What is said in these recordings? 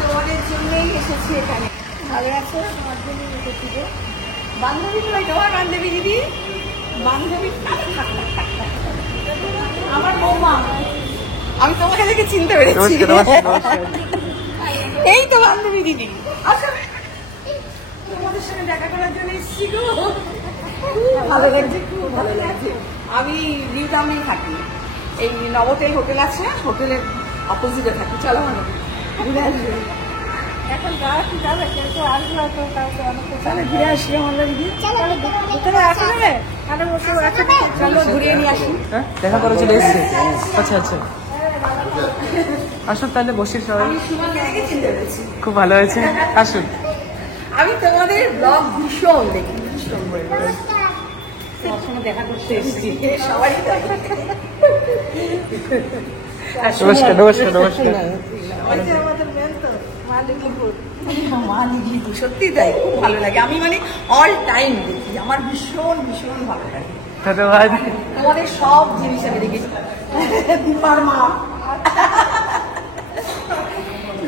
তোমাদের জন্যই এসেছি এখানে। ভালো আছো? তোমার জন্যই এসেছি গো। বান্ধবী নয়, তোমার বান্ধবী দিদি, বান্ধবী আমার বৌমা। আমি তোমাকে দেখে চিনতে পেরেছি। এই তো বান্ধবী দিদি। আচ্ছা, তোমাদের সঙ্গে দেখা করার জন্য এসেছি গো। ভালো লাগছে, খুব ভালো লাগছে। আমি নিউ টাউনেই থাকি, এই নবতেল হোটেল আছে, হোটেলের অপোজিটে থাকি। চলো মানে ঘুরে আসবে। এখন যাবে কিন্তু আসবে হয়তো, তাহলে ঘুরে আসবে আমাদের দিদি। ভিতরে আসা যাবে? চলো ঘুরিয়ে নিয়ে আসি। দেখা করে চলে এসছে। আচ্ছা আচ্ছা, আসুন তাহলে বসি সবাই। খুব ভালো হয়েছে, আসুন। আমি তোমাদের ব্লগ ভীষণ দেখি, ভীষণ সবসময় দেখা করতে এসেছি সবাই। নমস্কার নমস্কার নমস্কার। সত্যি তাই, খুব ভালো লাগে। আমি মানে অল টাইম দেখি, আমার ভীষণ ভীষণ ভালো লাগে। ধন্যবাদ। তোমাদের সব জিনিস আমি দেখেছি। দীপার মা,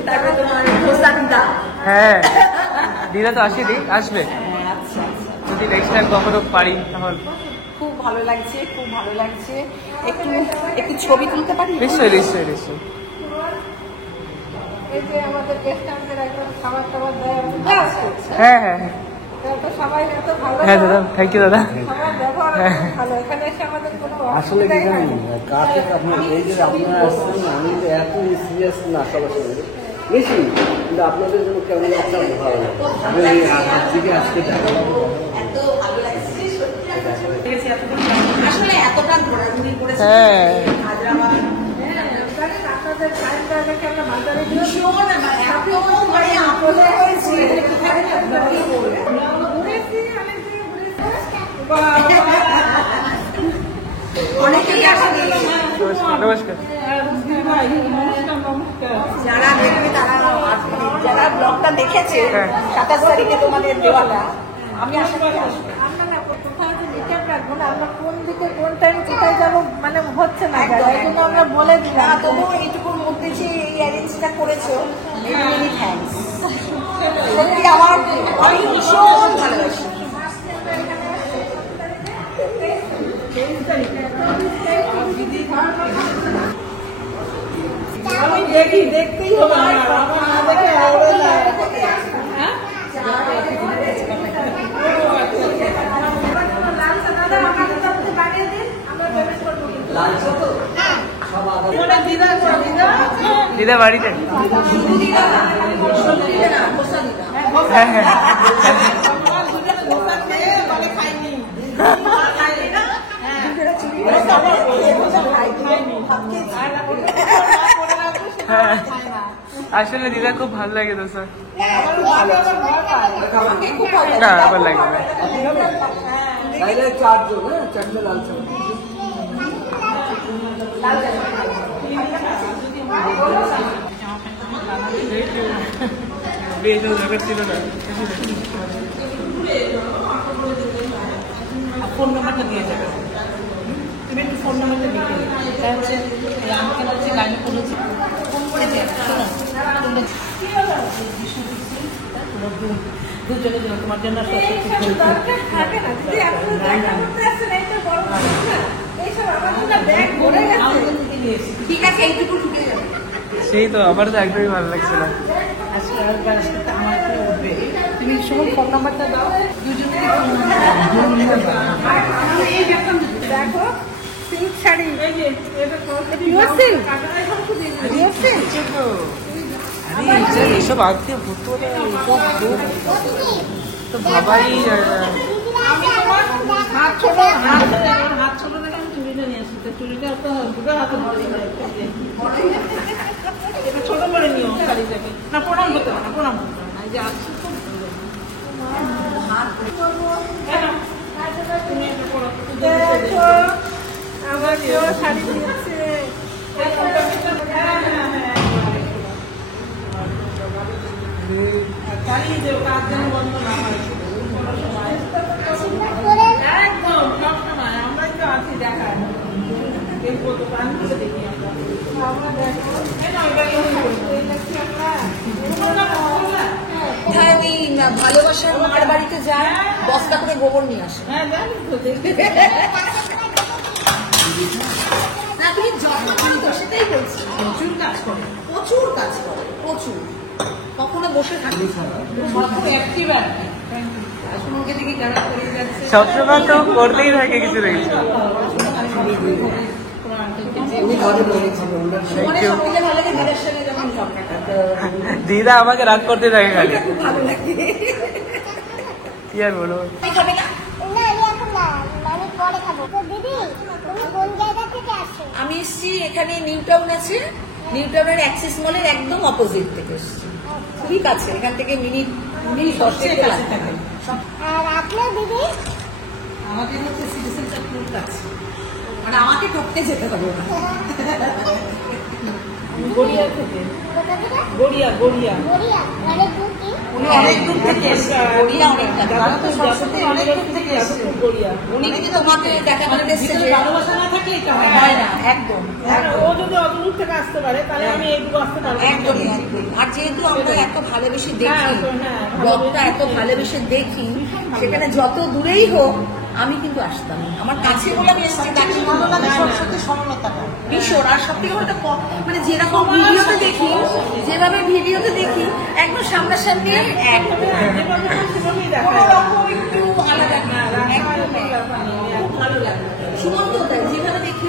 তারপরে তোমার খোসা দিদা। হ্যাঁ, দিদা তো আসেনি, আসবে আচ্ছা, যদি নেক্সট টাইম কখনো পারি তখন। খুব ভালো লাগছে, খুব ভালো লাগছে। একটু একটু ছবি তুলতে পারি? নিশ্চয়ই নিশ্চয়ই নিশ্চয়ই। এই যে আমাদের গেস্ট হাউসের একজন খাবার টাবার দেয়, হ্যাঁ হ্যাঁ সবাই এত ভালো। হ্যাঁ দাদা, থ্যাংক ইউ দাদা। সবার ব্যবহার ভালো। এখানে এসে আমাদের কোনো আসলে কি অসুবিধাই জানেন, হয়নি। কাছে আপনার এই যে আপনারা আসছেন, আমি তো এত সিরিয়াস না সবার সঙ্গে বেশি, কিন্তু আপনাদের জন্য কেমন একটা ভালো লাগে। আমি এই দিকে আজকে দেখা এত ভালো লাগছে সত্যি। আসলে এতটা ঘোরাঘুরি করেছি হায়দ্রাবাদ। আপনাদের টাইমটা দেখে আমরা বাজারে ভীষণ মানে আপলে হয়েছি। অনেকেই আসলে নমস্কার। যারা দেখবে তারা, যারা ব্লগটা দেখেছে 27 তারিখে তোমাদের দেওয়াটা, আমি আশা করি আসবে। আমরা না কোথাও লিটার রাখবো না, আমরা কোন দিকে কোন টাইম কোথায় যাবো মানে হচ্ছে না, এই জন্য আমরা বলে দিলাম। তবু এইটুকুর মধ্যে যে এই অ্যারেঞ্জটা করেছো, মেনি থ্যাঙ্কস। সত্যি আমার, আমি ভীষণ ভালোবাসি। আমি দেখি, দেখতেই হবে না, দেখে হবে না। দিদা বাড়িতে? হ্যাঁ হ্যাঁ হ্যাঁ, আসলে দিদা খুব ভালো লাগে তো স্যার। না আবার লাগবে না। চারজন, হ্যাঁ চারটে লাল চা। ফোন নাম্বারটা দিয়ে যাবে, তুমি একটু ফোন নাম্বারটা লিখে দেবে। এটা হচ্ছে আঙ্কেল হচ্ছে গাড়ি করেছে, ফোন করে দিয়ে শোনো দুজনের জন্য, তোমার জন্য ঠিক আছে, এইটুকু ঢুকে যাবে। সেই তো আমার তো একদমই ভালো লাগছে না। আমার উঠবে, তুমি সময় ফোন নাম্বারটা দাও, দুজনকে দেখো। সিল্ক শাড়ি, এই যে পিওর সিল্ক, পিওর সিল্ক। এসব আজকে হতো না, তো ভাবাই। হাত ছোট, হাত ছোট দেখে আমি চুড়িটা নিয়ে আসি, চুড়িটা তো দুটো হাতে ছোট করে নিও শাড়িটাকে। না প্রণাম করতে হবে না, প্রণাম করতে হবে না, এই যে আসছি তো আমার কেউ শাড়ি দিয়েছে। চালিয়ে দেবো, কাজ যেন বন্ধ না হয় একদম সব সময়। আমরাই তো আছি, দেখায় দেখবো তো প্রাণ করে দেখি আমরা দেখো। ভালোবাসার মার বাড়িতে যায় 10টা করে গোবর নিয়ে আসে। না তুমি সেটাই বলছি, প্রচুর কাজ করে, প্রচুর কখনো বসে থাকি সবসময় তো করতেই থাকে কিছু না কিছু। দিদা আমাকে রাগ করতে থাকে খালি, কি আর বলবো। আমি এসছি এখানে নিউ টাউন আছে, নিউ টাউনের অ্যাক্সিস মলের একদম অপোজিট থেকে এসছি, খুবই কাছে, এখান থেকে মিনিট 10 লাগে। আর আপনার দিদি? আমাদের হচ্ছে সিটি সেন্টার খুব কাছে, মানে আমাকে ঠকতে যেতে হবে না। গড়িয়া থেকে, গড়িয়া গড়িয়া গড়িয়া অনেক দূর কি? উনি অনেক দূর থেকে এসেছে, গড়িয়া অনেকটা, অনেক দূর থেকে এসেছে গড়িয়া। উনি কিন্তু তোমাকে দেখা করতে এসেছে, ভালোবাসা না থাকলে এটা হয় না, একদম। ও যদি অত দূর থেকে আসতে পারে তাহলে আমি এইটুকু আসতে পারবো, একদমই। আর যেহেতু আমরা এত ভালোবেসে দেখি, ব্লগটা এত ভালোবেসে দেখি, সেখানে যত দূরেই হোক আমি কিন্তু আসতাম, আমার কাছে বলে আমি এসেছি, কাছে ভালো লাগে সরস্বতী সরলতাটা ভীষণ। আর সব থেকে বলতে মানে যেরকম ভিডিওতে দেখি, যেভাবে ভিডিওতে দেখি, একদম সামনাসামনি একটু আলাদা, খুব ভালো লাগে। সুমন্ত যেভাবে দেখি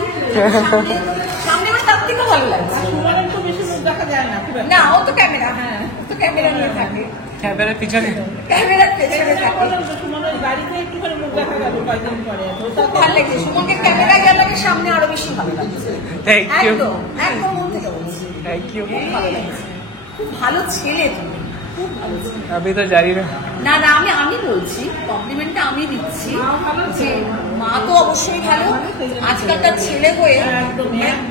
সামনে আমার তার থেকেও ভালো লাগছে। সুমনের তো বেশি মুখ দেখা যায় না, না ও তো ক্যামেরা, হ্যাঁ তো ক্যামেরা নিয়ে থাকে, ক্যামেরার পিছনে ক্যামেরার পেছনে থাকে। সুমনের বাড়িতে একটুখানি মুখ দেখা গেল কয়েকদিন পরে, খুব ভালো লাগছে সুমনকে ক্যামেরা গেল, সামনে আরো বেশি ভালো লাগছে। থ্যাংক ইউ, একদম একদম মন থেকে বলছি, থ্যাংক ইউ। খুব ভালো লাগছে, খুব ভালো ছেলে তুমি, খুব ভালো ছেলে। আমি তো জানি না। না না আমি বলছি, কমপ্লিমেন্টটা আমি দিচ্ছি যে মা তো অবশ্যই ভালো, আজকালকার ছেলে হয়ে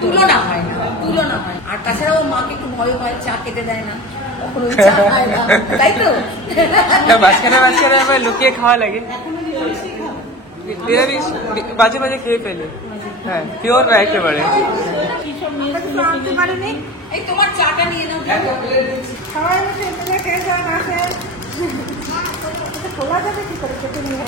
তুলনা হয় না, তুলনা হয়। আর তাছাড়াও মাকে একটু ভয় হয়, চা খেতে দেয় না, কখনো চা খায় না, তাই তো? মাঝখানে মাঝখানে আমার লুকিয়ে খাওয়া লাগে, নিরামিষ মাঝে মাঝে খেয়ে ফেলে। হ্যাঁ পিওর না একেবারে। এই তোমার চাটা নিয়ে নাও। সবাই মিলে মিলে খেয়ে যান, আসে খোলা যাবে কি করে খেতে নিয়ে?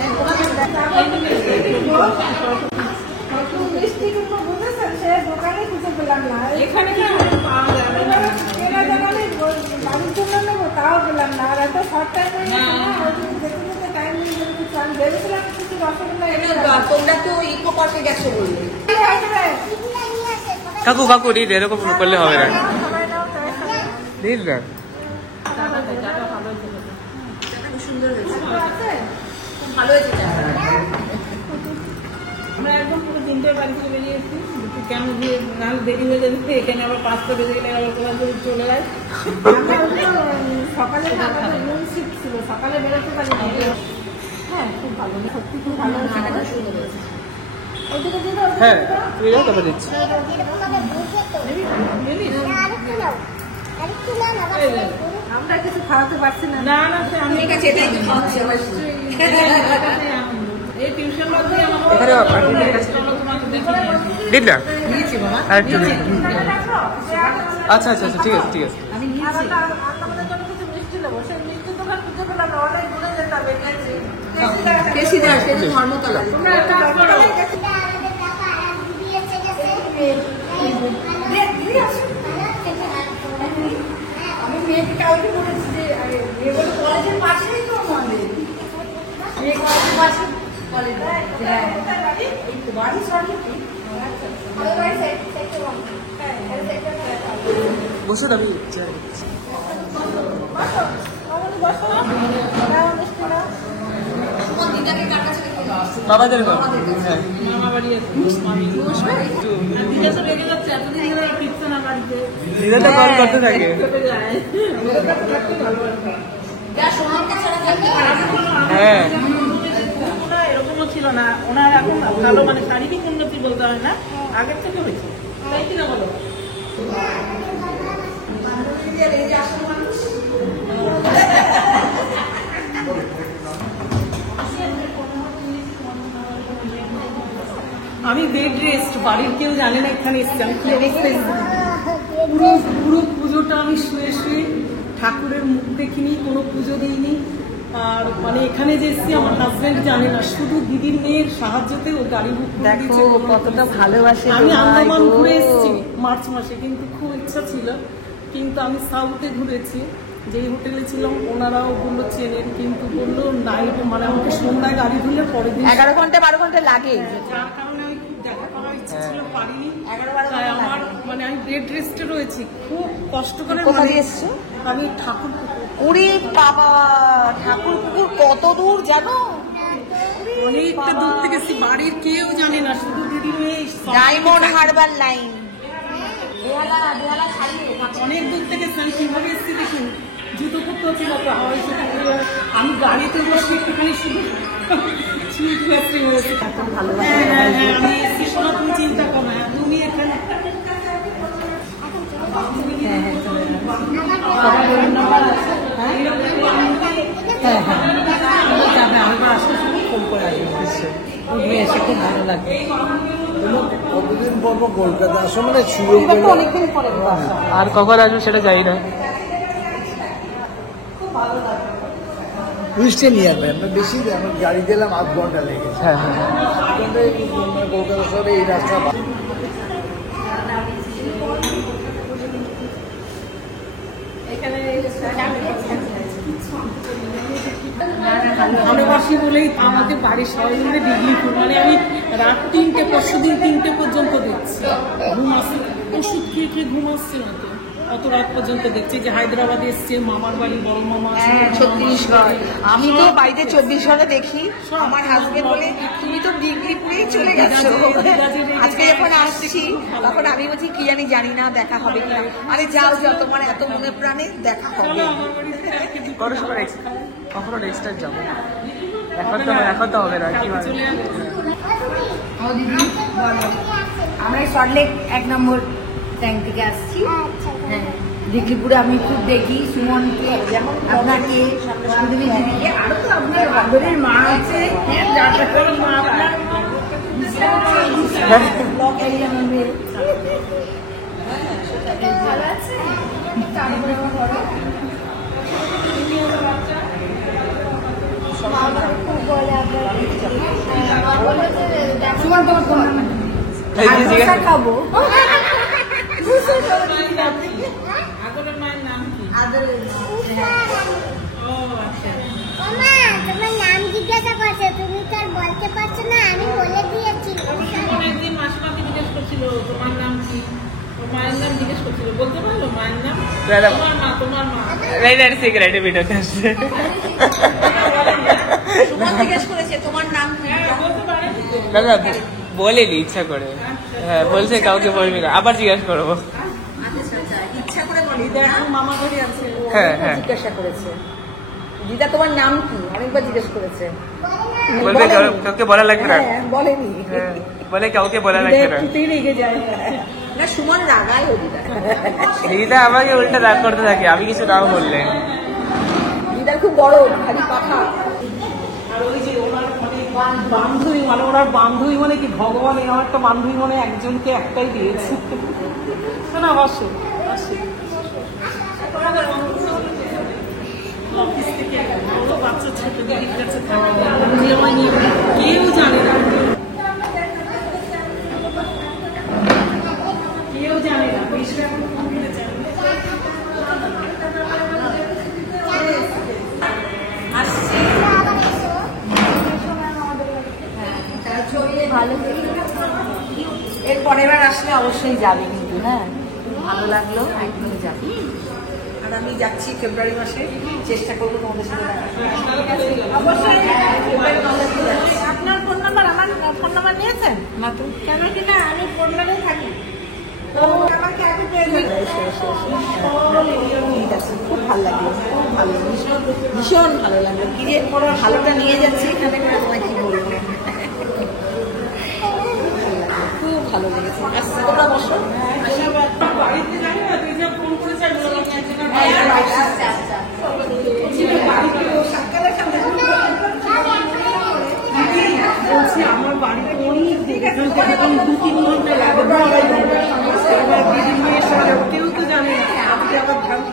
মিষ্টি কিন্তু বুঝেছেন, সে দোকানে খুঁজে পেলাম না, এখানে কি পাওয়া যাবে না, কেনা জানালে বাড়ির জন্য নেবো তাও পেলাম না। আর এত শর্ট টাইম হয়ে গেছে না, ওই জন্য যেতে যেতে টাইম নিয়ে যেতে আমি ভেবেছিলাম কিছু রসগোল্লা এনে তোমরা তো ইকো পার্কে গেছো বললে, কাকু কাকু দিন, এরকম করলে হবে না, দিন না। খুব সুন্দর হয়েছে, খুব ভালো হয়েছে চাটা। আমরা একদম পুরো 3টের বাড়ি থেকে বেরিয়েছি, কেন দিয়ে নাহলে দেরি হয়ে যাবে, এখানে আবার 5টা বেজে গেলে আবার কোথাও যদি চলে যায়। সকালে রুম শিফট ছিল, সকালে বেরোতে পারি না। হ্যাঁ খুব ভালো, সত্যি খুব ভালো চাটা সুন্দর হয়েছে। ওইদিকে দিয়ে হ্যাঁ তুই যাও, তারপর দিচ্ছি। আমরা কিছু খাওয়াতে পারছি না। না না সে আমি ঠিক আছে, এটাই তো খাওয়াচ্ছি আমার। এই টিউশন বাদ দিয়ে আমার এখানে দিন না, নিয়েছি বাবা, আর একটু দিন। আচ্ছা আচ্ছা আচ্ছা, ঠিক আছে ঠিক আছে। আমি নিয়েছি। আমাদের জন্য কিছু মিষ্টি নেবো, সেই মিষ্টির দোকান খুঁজে পেলাম না, অনেক দূরে যেতাম, বেরিয়েছি। বেশি দেয়, সেটা ধর্মতলা। তোমরা একটা কাজ করো, আমি মেয়েকে কাউকে বলেছি যে মেয়েগুলো কলেজের পাশেই তো আমাদের, মেয়ে কলেজের পাশে কলেজ, হ্যাঁ এই তো বাড়ি সরস্বতী। বসুন, আমি তোমার দিদাকে কার কাছে রেখে দাও? বাবাদের ঘর। হ্যাঁ মামা বাড়ি আছে, মামি দিদা তো রেগে যাচ্ছে, এতদিন ধরে ফিরছে না বাড়িতে, দিদা তো কল করতে থাকে। চলে যায়। যা সোনারকে ছাড়া থাকতে পারে না। হ্যাঁ ওনার এরকমও ছিল না, ওনার এখন ভালো মানে শারীরিক উন্নতি বলতে হয় না, আগের থেকে হয়েছে, তাই কিনা বলো? এই যে আসল মানুষ। আমি বেড রেস্ট, বাড়ির কেউ জানে না এখানে এসছি আমি কি অবস্থায়। পুরো পুরো পুজোটা আমি শুয়ে শুয়ে ঠাকুরের মুখ দেখিনি, কোনো পুজো দিইনি, আর মানে এখানে যে এসেছি আমার হাজবেন্ড জানে না, শুধু দিদির মেয়ের সাহায্যতে ও গাড়ি বুক করে দেখো দিয়েছে। কতটা ভালোবাসে আমি তোমায় আন্দামান গো। ঘুরে এসেছি মার্চ মাসে, কিন্তু খুব ইচ্ছা ছিল, কিন্তু আমি সাউথে ঘুরেছি, যেই হোটেলে ছিলাম ওনারাও বললো চেনেন, কিন্তু বললো নাইট মানে আমাকে সন্ধ্যায় গাড়ি ধরলে পরের দিন 11 ঘন্টা 12 ঘন্টা লাগে। যার কারণে আমি খুব দেখা করার ইচ্ছে ছিল, পারিনি। 11-12 তাই ঘন্টা আমার লাগে। মানে আমি বেড রেস্টে রয়েছি, খুব কষ্ট করে। কোথা মানে দিয়ে এসছো? আমি ঠাকুর ওরে বাবা, ঠাকুরপুকুর কত দূর জানো? অনেকটা দূর থেকে এসেছি, বাড়ির কেউ জানে না, শুধু দিদি মেয়ে। Diamond Harbour line. অনেক দূর থেকে এসেছি, আমি কিভাবে এসেছি দেখুন, জুতো করতে হচ্ছিল তো হাওয়াই জুতো পরে। আমি গাড়িতে বসে একটুখানি শুধু চিন্তা হয়েছে। ভালোবাসা আমি এসেছি শোনা, তুমি চিন্তা করো না, তুমি এখানে এসে খুব ভালো লাগে। কতদিন পর পর কলকাতা আসো, মানে সুযোগ এবার তো পেলে অনেকদিন পরে আসা। আর কখন আসবে সেটা জানি না। টুরিস্টে নিয়ে আসবে, আমরা বেশি আমার গাড়ি দিলাম 8 ঘন্টা লেগেছে। হ্যাঁ হ্যাঁ মানে কলকাতা শহরে এই রাস্তা ভালোবাসি বলেই আমাকে বাড়ির সবাই মিলে ডিগ্রিপুর, মানে আমি রাত 3টে, পরশুদিন 3টে পর্যন্ত দেখছি, ঘুম আসছে, ওষুধ খেয়ে খেয়ে ঘুম আসছে না তো, অত রাত পর্যন্ত দেখছি। যে হায়দ্রাবাদে এসছে, মামার বাড়ি, বড় মামা আছে, ছত্তিশগড়। আমি তো বাড়িতে 24 দেখি। আমার হাজবেন্ড বলে তুমি তো ডিগ্রিপুরেই চলে গেছো। আজকে যখন আসছি তখন আমি বলছি কি জানি না দেখা হবে কিনা। আরে যাও যাও, তোমার এত মনে প্রাণে দেখা হবে। চলো আমার বাড়িতে একদিন কত সময় কখনো নেক্সট টাইম যাবো। এখন তো হবে না কি কালকে চলে আসবে। আমরা সল্টলেক 1 নম্বর ট্যাঙ্ক থেকে আসছি। হ্যাঁ, দিঘলিপুরে আমি খুব দেখি সুমনকে, আপনাকে, সুন্দরী দিদিকে, আরো তো আপনার বান্ধবীর মা আছে, মা আপনার ব্লগের আমার মেয়ে। ভালো আছে? তারপরে আমার ঘরে খুব বলে আপনার সুমন তোমার ফোন নাম্বার খাবো। আগলের মায়ের নাম কি? ও আচ্ছা। ওমা, তোমার নাম জিজ্ঞাসা করছে, তুমি তো আর বলতে পারছো না, আমি বলে দিয়েছি। একদিন মাসিমাকে জিজ্ঞেস করছিল তোমার নাম কি, ওর মায়ের নাম জিজ্ঞেস করছিল, বলতে পারলো মায়ের নাম? দাদা। তোমার মা সিগারেট ভিডিওতে আসছে। সুমন জিজ্ঞেস করেছে তোমার নাম কি? বলতে পারেনি তো। দাদা বলেনি ইচ্ছা করে, হ্যাঁ বলছে কাউকে বলবি না, আবার জিজ্ঞাসা করবো। আচ্ছা আচ্ছা, ইচ্ছা করে বলি। দিদা এখন মামা বাড়ি আছে। হ্যাঁ হ্যাঁ জিজ্ঞাসা করেছে দিদা তোমার নাম কি, অনেকবার জিজ্ঞেস করেছে। বলবে কাউকে বলা লাগবে না। হ্যাঁ, বলেনি। হ্যাঁ, বলে কাউকে বলা দিদা লাগবে না। একটুতেই রেগে যায়। না, সুমন রাগায় ও দিদা। দিদা আমাকে উল্টা রাগ করতে থাকে আমি কিছু নাও বললে। দিদার খুব বড় খালি কথা। আর ওই যে ওনার মানে বান্ধবী, মানে ওনার বান্ধবী মানে কি ভগবান, আমার একটা বান্ধবী মানে একজনকে একটাই দিয়েছে। না বসো অফিস থেকে বড় বাচ্চা ছোট দিদির কাছে থাকে, যে আমার নিয়ে কেউ জানে না, কেউ জানে না, বেশি এখন কমপ্লিটে জানে না। এর পরের বার আসলে অবশ্যই যাবে কিন্তু। হ্যাঁ, খুব ভালো লাগলো, একদম যাবে। আর আমি যাচ্ছি ফেব্রুয়ারি মাসে, চেষ্টা করবো তোমাদের সাথে দেখা করার। অবশ্যই আপনার ফোন নাম্বার, আমার ফোন নাম্বার নিয়েছেন না তো কেন কি না, আমি ফোনটাই থাকি। তো আমাকে আগে পেয়ে যাবেন। ঠিক আছে, খুব ভালো লাগলো, খুব ভালো, ভীষণ ভালো লাগলো। কি যে ভালোটা নিয়ে যাচ্ছি এখানে করে, তোমায় কি বলবো, খুব ভালো লেগেছে। আসছি, তোমরা বসো। বাড়িতে জানি না, তুই যা ফোন করে চাই বলছি আমার বাড়িতে অনেক দূর, এখান থেকে এখন 2-3 ঘন্টা লাগে, 2-2.5 ঘন্টা। এবার দিদির মেয়ের সাথে কেউ তো জানে না, আজকে আবার ভালো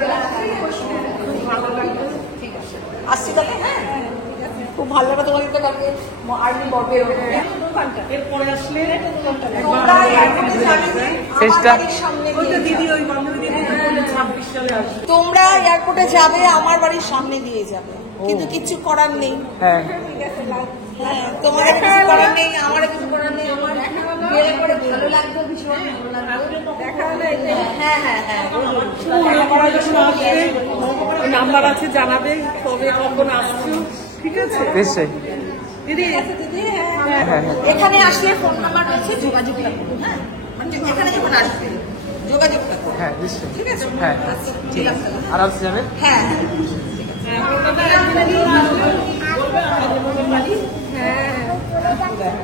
লাগলো। ঠিক আছে, আসছি তাহলে। হ্যাঁ। ভালো লাগবে তোমাদের তো কালকে আর্মি বর্বে এরপরে আসলে তোমরা এয়ারপোর্টে যাবে চেষ্টা। আমার বাড়ির সামনে দিয়ে দিদি ওই বান্ধবী দিদি 26 সালে আসবে। তোমরা এয়ারপোর্টে যাবে আমার বাড়ির সামনে দিয়ে যাবে, কিন্তু কিছু করার নেই। হ্যাঁ হ্যাঁ, তোমার কিছু করার নেই, আমার কিছু করার নেই। আমার গেলে পরে ভালো লাগবে, ভীষণ ভালো লাগবে। হ্যাঁ হ্যাঁ হ্যাঁ নাম্বার আছে, জানাবে কবে কখন আসছো, ঠিক আছে? নিশ্চয়ই। দিদি হ্যাঁ হ্যাঁ এখানে আসলে ফোন নাম্বার রয়েছে, যোগাযোগটা করবো। হ্যাঁ, মানে এখানে যখন আসবে যোগাযোগটা করবো, হ্যাঁ নিশ্চয়ই। ঠিক আছে? হ্যাঁ ঠিক আছে। আরামসে যাবে। হ্যাঁ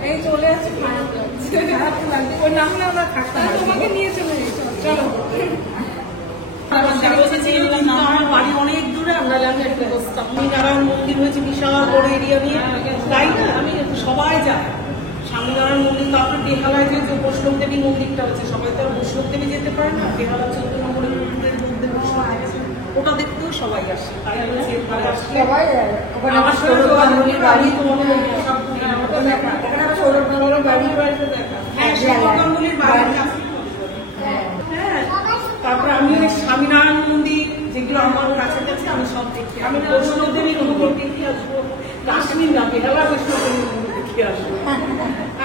এই চলে আসছে ওই না হলে আমরা থাকতাম না। তোমাকে নিয়ে চলে যেত। চলো আমার বাড়ি অনেক দূরে, আমরা আমি একটা বসতাম। স্বামীনারায়ণ মন্দির হয়েছে বিশাল বড় এরিয়া নিয়ে, তাই না? আমি সবাই যায় স্বামীনারায়ণ মন্দির। তারপরে বেহালায় যে বৈষ্ণব দেবী মন্দিরটা হচ্ছে, সবাই তো আর বৈষ্ণব দেবী যেতে পারে না। বেহালা 14 নম্বরের মন্দিরের মধ্যে বৈষ্ণব আছে, ওটা দেখতেও সবাই আসে। তাই বলছে এখানে আসলে আমার সঙ্গে বান্ধবীর বাড়ি তো মনে হয় সব সৌরভ গাঙ্গুলির বাড়ি। হ্যাঁ, সৌরভ গাঙ্গুলির বাড়ি। হ্যাঁ, তারপরে আমি ওই স্বামীনারায়ণ মন্দির যেগুলো আমার কাছে কাছে আমি সব দেখি। আমি বৈষ্ণব দেবীর মন্দির দেখে আসবো, কাশ্মীর না বেহালা বৈষ্ণব দেবীর মন্দির দেখে আসবো।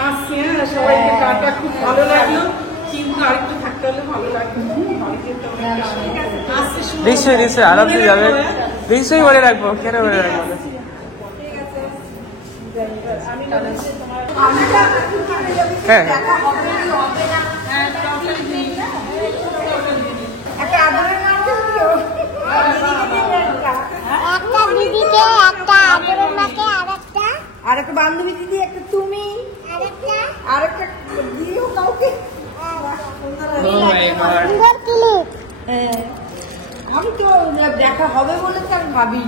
আসছি, হ্যাঁ, সবাইকে টাটা, খুব ভালো লাগলো, কিন্তু আরেকটু থাকতে হলে ভালো লাগবে। বাড়ি যেতে হবে একটা সময়। আসছে সময় নিশ্চয়ই নিশ্চয়ই আরামসে যাবে। নিশ্চয়ই মনে রাখবো, কেন মনে রাখবো না? হ্যাঁ হ্যাঁ একটা আদরের নাম দিও। একটা দিদিকে একটা আদরের মাকে আরেকটা আর একটা বান্ধবী দিদি, একটা তুমি, আরেকটা আর একটা দিও কাউকে। ও মাই গড। সুন্দর ক্লিপ হ্যাঁ, আমি তো দেখা হবে বলে তো আমি ভাবি।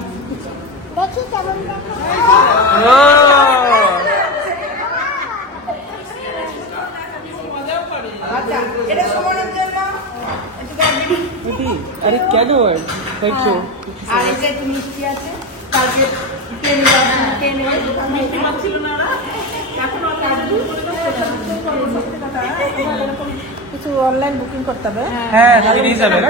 দেখি কেমন দেখো। ও আচ্ছা, এটা সমানের জন্য একটু দাও দিদি। দিদি, আরে কেন থ্যাংক ইউ। আর এটা একটু মিষ্টি আছে, কালকে টেনে মিষ্টি পাচ্ছিল না ওরা। এখন কিছু অনলাইন বুকিং করতে হবে। হ্যাঁ দিদি নিয়ে যাবে না?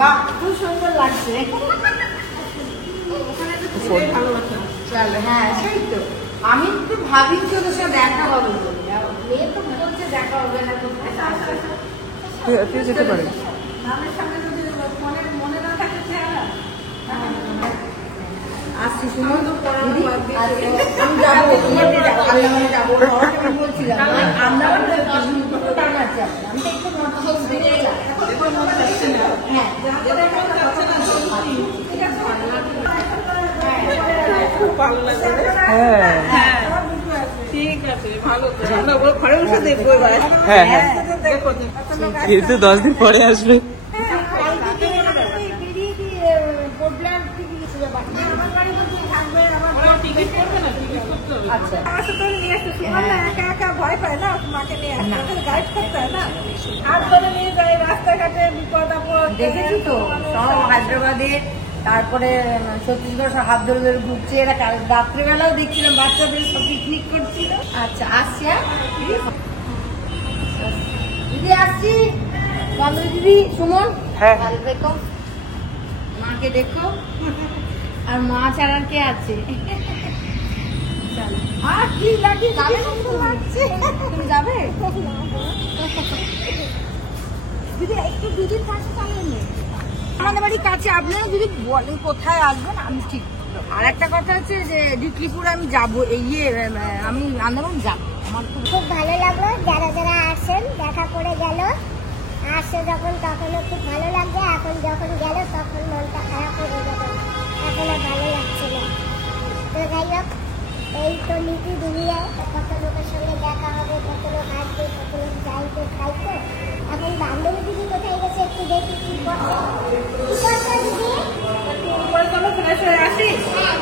বাহ, খুব সুন্দর লাগছে। চলো, হ্যাঁ সেই তো আমি তো ভাবি তোদের সাথে দেখা হবে বলে, মেয়ে তো বলছে দেখা হবে না। তুই যেতে পারে। নামের সামনে যদি মনে না থাকে চেহারা। আসছি সুমন, দিদি, আমি যাবো, তোমাকে যাবো, আন্দামানে যাবো। আমি বলছিলাম আন্দামানে টান আছে আপনার। আমি তো একটু মত দিয়ে এলাম। হ্যাঁ, খুব ভালো লাগবে। হ্যাঁ ঠিক আছে, ভালো তো। আমরা ওগুলো ঘরে বসে দেখবো এবার। হ্যাঁ হ্যাঁ দেখো কিন্তু 10 দিন পরে আসবে। টিকিট করবে না, টিকিট করতে হবে। আচ্ছা, আমার সাথে নিয়ে আসতে একা একা ভয় পায় না, মাকে নিয়ে আসতে গাইড করতে হয় না। হাত ধরে নিয়ে যায় রাস্তাঘাটে, বিপদ আপদ দেখেছি তো সব হায়দ্রাবাদে, তারপরে ছত্তিশগড় সব হাত ধরে ধরে ঘুরছে। এরা রাত্রেবেলাও দেখছিলাম বাচ্চাদের সব পিকনিক করছিল। আচ্ছা আসছি, হ্যাঁ দিদি আসছি। বান্ধবী দিদি, সুমন, হ্যাঁ। ভালো দেখো, মাকে দেখো। আর মা ছাড়া কে আছে? চলো। আর কি লাগে, যাবে না? তো লাগছে। তুমি যাবে? দিদি একটু দিদির কাছে চালিয়ে নিন। আমাদের বাড়ির কাছে, আপনারা যদি বলেন কোথায় আসবেন আমি ঠিক। আর একটা কথা হচ্ছে যে ডিকলিপুর আমি যাবো, আমি আন্দামান যাবো। আমার খুব খুব ভালো লাগলো, যারা যারা আসেন দেখা করে গেল। আসছে যখন তখনও খুব ভালো লাগবে, এখন যখন গেল তখন মনটা খারাপ হয়ে যাবে, এখন আর ভালো লাগছে না। তো যাই হোক, এই তো নীতি দুনিয়ায় কত লোকের সঙ্গে দেখা হবে, কত লোক আসবে, কত লোক যাইবে খাইতো। এখন বান্ধবী দিদি কোথায় গেছে একটু দেখি কি করছে। কি করছে দিদি? উপরে চলো, ফ্রেশ হয়ে আসি। হ্যাঁ,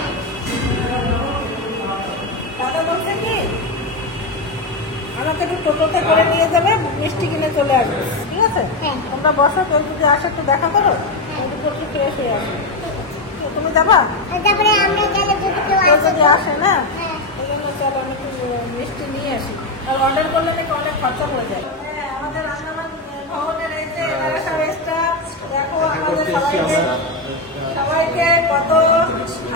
দাদা বলছে কি আমাকে একটু টোটোতে করে নিয়ে যাবে, মিষ্টি কিনে চলে আসবে, ঠিক আছে? হ্যাঁ। তোমরা বসো, কেউ যদি আসে একটু দেখা করো, একটু ফ্রেশ হয়ে আসবে। তুমি যাবা? তারপরে আমরা গেলে যদি কেউ আসে যদি আসে না হ্যাঁ এই জন্য চলো আমি একটু মিষ্টি নিয়ে আসি। আর অর্ডার করলে নাকি অনেক খরচা পড়ে যায়। আমাদের রান্নাবান ভবনের এই যে এবারে সব স্টাফ দেখো আমাদের সবাইকে কত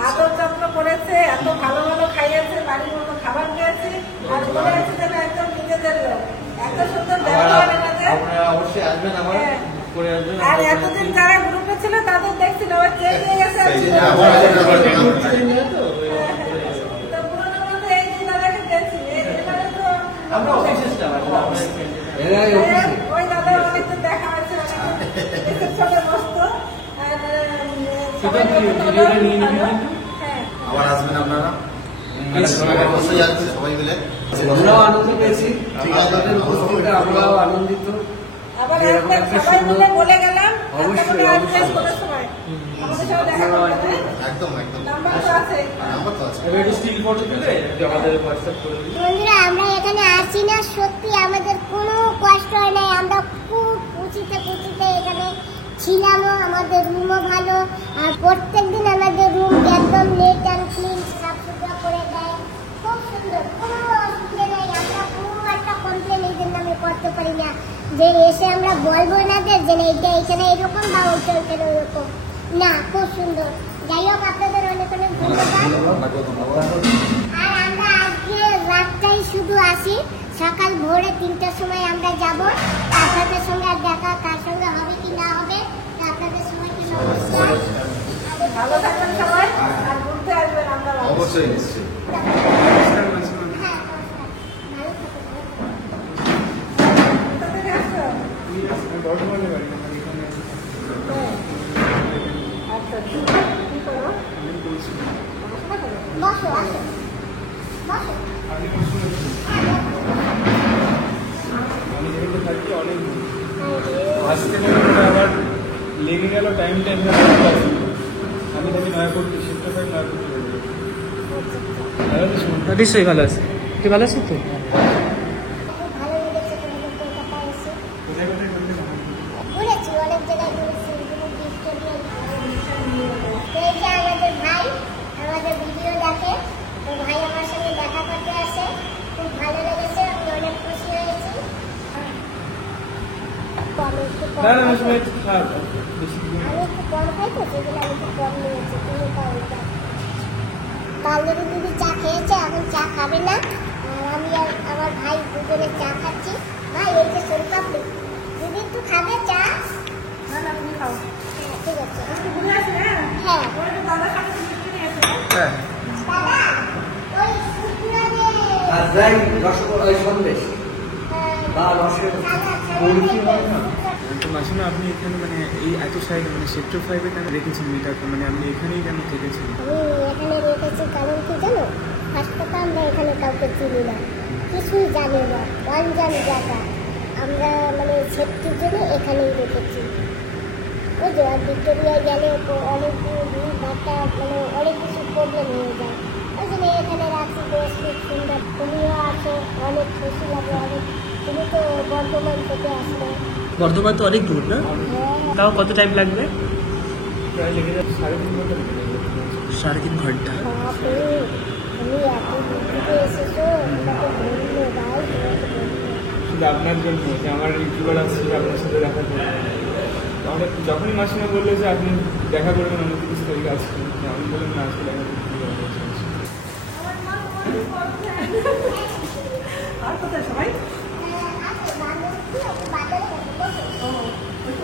আদর যত্ন করেছে, এত ভালো ভালো খাইয়েছে, বাড়ির মতো খাবার দিয়েছে, আর মনে হচ্ছে যেন একদম নিজেদের লোক। এত সুন্দর ব্যবহার এনাদের। অবশ্যই আসবেন আমার হ্যাঁ। করে আসবেন। আর এতদিন যারা গ্রুপে ছিল তাদের দেখছিল আবার চেঞ্জ হয়ে গেছে। তো পুরোনো বলতে এই যে দাদাকে দেখছি, এবারে তো আমরা অফিসে স্টাফ এরাই অফিসে ওই দাদা অনেকদিন দেখা হয়েছে, অনেকদিন ছোট বসতো। আর সেটা কি ভিডিওটা নিয়ে নেবেন? হ্যাঁ আবার আসবেন আপনারা, অবশ্যই আসবেন সবাই মিলে। আমরাও আনন্দ পেয়েছি, আপনাদের উপস্থিতিতে আমরাও আনন্দিত। আবার এরকম আমরা একটা সবাই মিলে সুন্দর- বলে গেলাম অবশ্যই, আসবেন অবশ্যই। কোনো সময় আমাদের সাথে দেখা করতে। একদম একদম নাম্বার তো আছে। নাম্বার তো আছে। এবার একটু স্টিল ফটো তুলে আমাদের হোয়াটসঅ্যাপ করে দিন। বন্ধুরা আমরা এখানে আসি না, সত্যি আমাদের কোনো কষ্ট হয় নাই। আমরা খুব উঁচুতে এখানে ছিলামও, আমাদের রুমও ভালো। আর প্রত্যেকদিন আমাদের রুম একদম নেট অ্যান্ড ক্লিন, সাফ সুতরা করে দেয়, খুব সুন্দর, কোনো অসুবিধা নেই। আমরা খুব একটা কমপ্লেন এই জন্য আমি করতে পারি না যে এসে আমরা বলবো না যে এইটা এখানে এরকম বা ওইটা ওইখানে ওইরকম না, খুব সুন্দর। যাই হোক আপনাদের অনেক অনেক ধন্যবাদ। আর আমরা আজকে রাতটাই শুধু আসি, সকাল ভোরে 3টার সময় আমরা যাব। আপনাদের সঙ্গে আর দেখা কার সঙ্গে হবে কি না হবে আপনাদের সবাইকে নমস্কার। ভালো থাকবেন সবাই, আর ঘুরতে আসবেন আমরা। অবশ্যই নিশ্চয়ই। হ্যাঁ নমস্কার, ভালো থাকুন। কোথা থেকে আসছো? আচ্ছা, কি করো? বসো, আসো, বসো। আসতে গেলে আবার লেগে গেল টাইমটা। আমি তাকে নয়া করতে শিখতে পারি, নয়া করতে পারি। নিশ্চয়ই ভালো আছে। তুই ভালো আছিস তো? খুব ভালো লেগেছে তোমাদের কলকাতা এসে। কোথায় কোথায় করতে ঘুরেছি, অনেক জায়গায় ঘুরেছি, যেমন ভিক্টোরিয়া। তো এই যে আমাদের ভাই আমাদের ভিডিও দেখে, তো ভাই আমার সঙ্গে দেখা করতে আসে, খুব ভালো লেগেছে, আমি অনেক খুশি হয়েছি। আমি একটু কম না না খাই সময় তো। খারাপ বেশি আমি একটু কম খাই তো, সেগুলো আমি একটু কম নিয়েছি, তুমি খাও এটা। বান্ধবী দিদি চা খেয়েছে, এখন চা খাবে না। আর আমি আর আমার ভাই দুজনে চা খাচ্ছি। ভাই এই যে সোনপাপড়ি, দিদি একটু খাবে চা? না না তুমি খাও। হ্যাঁ ঠিক আছে। একটু ঘুরে আসি, হ্যাঁ? হ্যাঁ ওই যে দাদার সাথে মিষ্টি নিয়ে এসো, হ্যাঁ হ্যাঁ? দাদা, ওই শুকনো যে আর যাই রসগোল্লা সন্দেশ বা রসের বরফি হয় না? তো মাসিমা আপনি এখানে মানে এই এত সাইডে মানে সেক্টর 5-এ কেন রেখেছেন মিটারটা? মানে আপনি এখানেই কেন থেকেছেন? আমি এখানে রেখেছি কারণ কি জানো, ফার্স্ট কথা আমরা এখানে কাউকে চিনি না, কিছুই জানি না, অনজান জায়গা। আমরা মানে সেফটির জন্য এখানেই রেখেছি। ওই যে আর ভিক্টোরিয়ায় গেলে অনেক দূর বাচ্চা মানে অনেক কিছু প্রবলেম হয়ে যায়, ওই জন্য এখানে রাখছি। বেশ খুব সুন্দর, তুমিও আসো, অনেক খুশি লাগে অনেক। তুমি তো বর্ধমান থেকে আসলে। বর্ধমান তো অনেক দূর না? হ্যাঁ তাও কত টাইম লাগবে? প্রায় লেগে যাচ্ছে 3.5 ঘন্টা লেগে যাবে। 3.5 ঘন্টা। বাপরে, তুমি এত দূর থেকে এসেছো, তোমাকে বললো ভাই, তোমাকে বললো। শুধু আপনার জন্য যে আমার ইউটিউবার আসছে আপনার সাথে দেখা করবে। অনেক যখনই মাসিমা বললো যে আপনি দেখা করবেন অনেক কিছু তৈরি আসছেন, আমি বললাম না আজকে দেখা করতে আর কোথায় সবাই? আছে বান্ধবী, বাজারে গেছে, বসো। ও, ওই তো